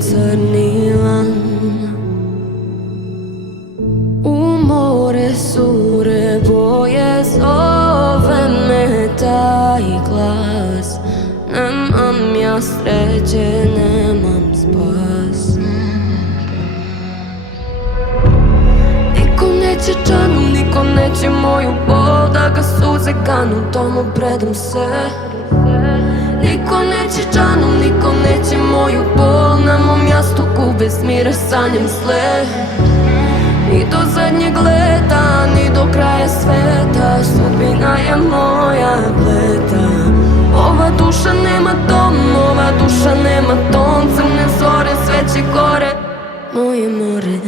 crni lan. U more sure boje zove me taj glas. Nemam ja sreće, nemam spas. Niko neće džanu, niko neće moju bol, da ga suze kanu, tomu predam se. Niko neće džanu, niko neće moju bol, na mom jastuku bez mira sanjam sle. Ni do zadnjeg leta, ni do kraja sveta, sudbina je moja pleta. Ova duša nema dom, ova duša nema ton, crne zore, sve će gore, moje more.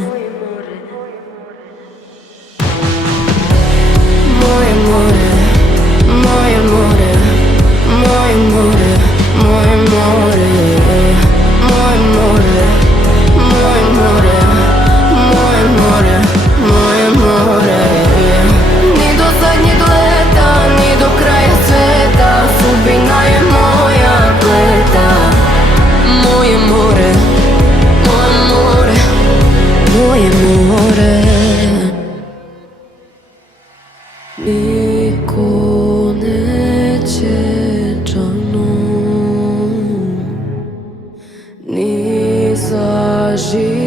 Moje more, moje more, moje more, moje more, moje more, moje more, moje more, moje more. Ni do zadnjeg leta, ni do kraja sveta, sudbina je moja pleta. Moje more, moje more, moje more. Niko neće džanu, ni za život.